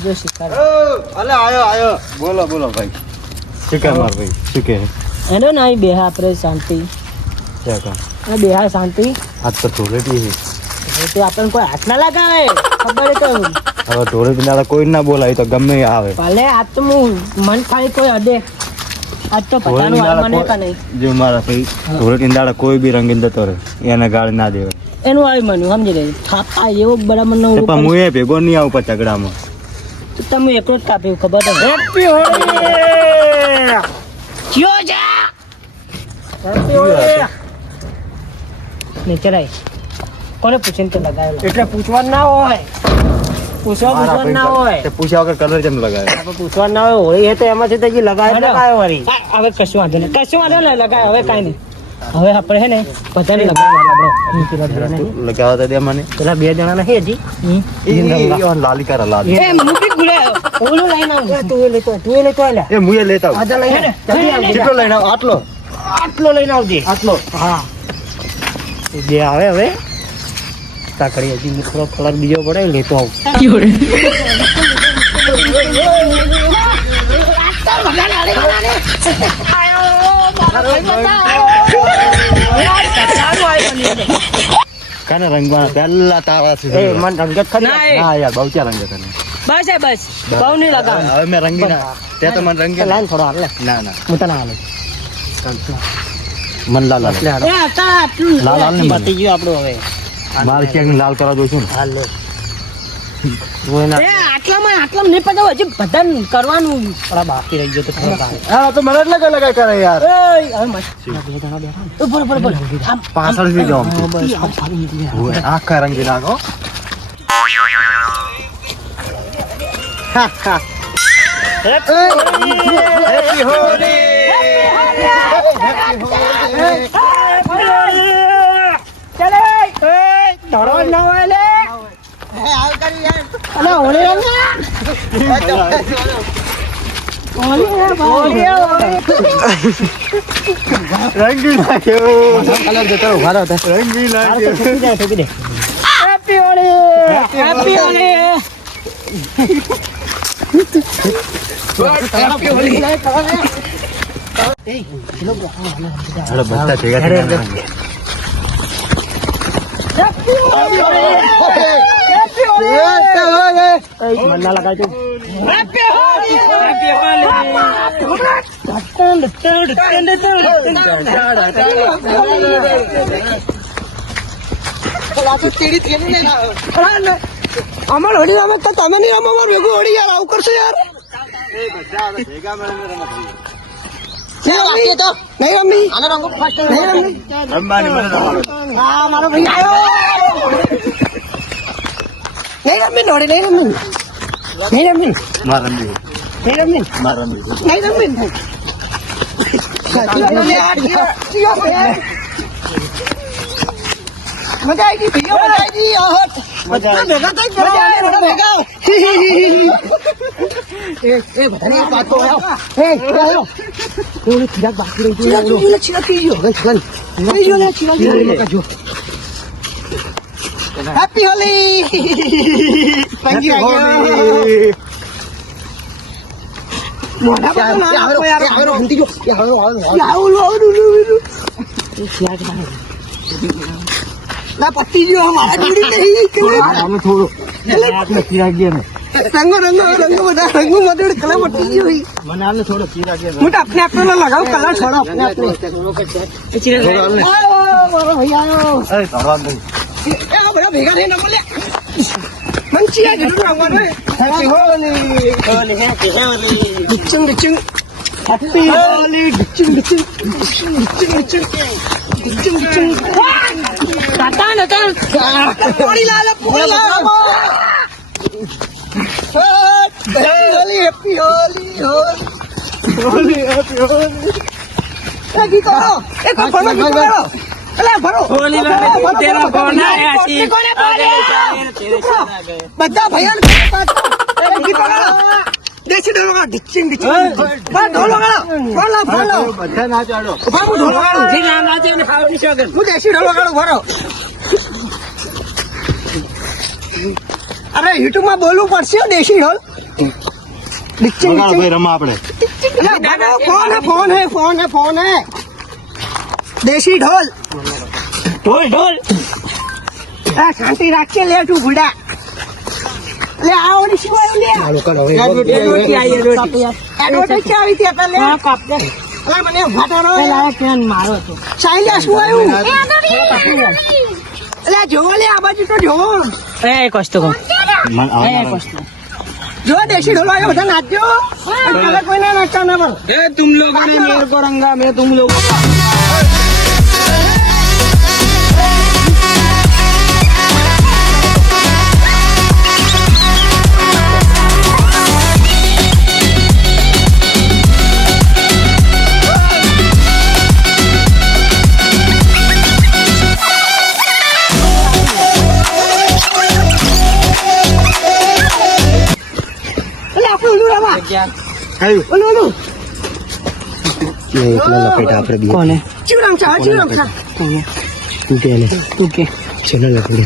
જો શિકાર અલે આયો બોલો ભાઈ શિકાર માર ભાઈ શું કે એનો ના બેહા આપણે શાંતિ બેહા શાંતિ આજ તો ધોળેટી છે તો આપણને કોઈ હાથ ના લગાવે ખબર તો હવે ધોળેટી ના કોઈ ના બોલાય તો ગમે આવે ભલે આજ તો હું મન ખાલી કોઈ અડે આજ તો પતાનું મને કા નહીં જો મારા ભાઈ ધોળેટી દાડા કોઈ બી રંગીન જતો રહે એને ગાળ ના દેવાય એનું આવી મન્યું સમજી લે થાપા એવો બરાબર ન પણ હું એ ભેગો નહીં આવું પણ ઝઘડામાં તો તમે એકલો જ કાપ્યું ખબર તો હેપી હોળી ક્યો જા હેપી હોળી નીચે રાઈ કોને પૂછીને તો લગાવેલો એટલે પૂછવા ના હોય પૂછવા ના હોય તે પૂછ્યા વગર કલર કેમ લગાવે આપણે પૂછવા ના હોય હોળી એ તો એમાંથી તો જે લગાવ્યો વળી હવે કશું વાંધો નહીં લગાવે હવે કાંઈ નહીં હવે આપણે હે ને બધાને લગાવતા દે મને પેલા 2 જણા નહીં હજી લાલી કરા લાલ એ મૂકી ગુલે ઓલું લઈને આવ તું એ લેતો આલે એ મુએ લેતા આજા લઈને કેટલો લઈને આવ આટલો લઈને આવજે આટલો હા જે આવે હવે તાકડી હજી મિત્રો કલર બીજો પડે લેતો આવ કાને રંગવાના પહેલા તાવા છે એ મન રંગત ખરી ના યાર બહુ ચા રંગત ને બસ બહુ નહીં લગાવ હવે મેં રંગી ના તે તો મને રંગી લાઈન થોડો હાલ ના હું તને હાલ મન લાલ એ હતા આટલું લાલ ને પતી ગયું આપણું હવે માર ક્યાંક લાલ કરા દો છું હાલ લો આટલામાં નહીં પતાવ હજી બધાને કરવાનું થોડા બાકી રહી ગયો તો ખબર હા તો મને લગાય કરે યાર હવે મસ્ત બોલ પાછળ થી જાવ આખા રંગી નાખો હેપી હોલી ચલે ડરો ન હોય લે આવ કરી યાર અલે હોળી રંગી નાખ્યો કલર દેતો ઉભા રહો રંગી નાખ્યો ઠોકી દે happy Holi happy Holi happy Holi hello બધા ભેગા થઈને મન્ના લગાવજો અમાર હોળી રમે તો તમે નહીં રમો અમાર ભેગું હોળી યાર આવું કરશો યાર નહીં રમી હા મારો ભાઈ આવ્યો નહીં રમી નોડી નહીં રમી માર રંગી મજા આવી ગઈ ભેગા ભેગા હેપી હોલી ના પતી ગયો મારા જોડી નહીં થોડો ચિરાગ ગયા ને રંગો બધા રંગો મદદ કલર પતી ગયો મને આને થોડો ચિરાગ ગયા હું તો अपने आप में लगाऊं कलर छोड़ो अपने आप में मारो भैया અરે ભગવાન ભાઈ ए बड़ा भेगा नहीं ना बोले मंचिया जरूर रंगवानो हैप्पी होली हैप्पी होली डिचिंग हैप्पी होली डिचिंग टाटा पूरी लाल हैप्पी होली गीत एक भरो भरो होली में तेरा कौन आया छी બધા ભૈયા દેશી ઢોલ વગાડો ડિચિંગ બા ઢોલ વગાડો ફોલો બધા ના ચાડો બાબુ ઢોલ વગાડો જે નામ લાજે ને ફાવતી શોગન હું દેશી ઢોલ વગાડો ભરો અરે યુટ્યુબ માં બોલવું પડશે દેશી ઢોલ ડિક્ચિંગ બગાડ ભાઈ રમા આપણે फोन है देसी ढोल ढोल शांति राख के ले तू बुढ़ा ले आओ नी शिवाय ले एडवर्टाइज क्या आई थी पहले काप दे अरे મને ફાટાનો લાયા કેન મારો તો સાઈલે શું આવ્યું અલે જો લે આ બાજુ તો જો એ કષ્ટ કો એ કષ્ટ जो देशी ढोल आया उधर नाचो अगर कोई ना नाचता ना पर ए तुम लोग ने मेरे को रंगा मैं तुम लोग કોને ચીવરામ છે કોને તું કે ચેનલ લપડે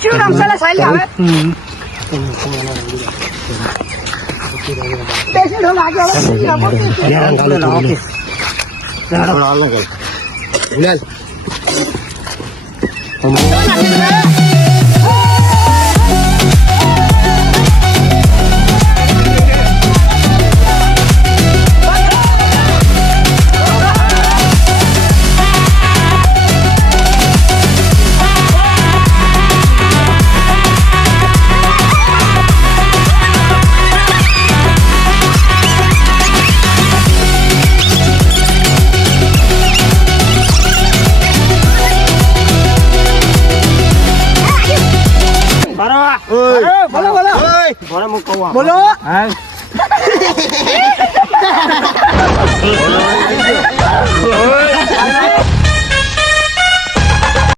ચીવરામ છે સાઈલ આવે દેશી ઢોલ આગે बोलो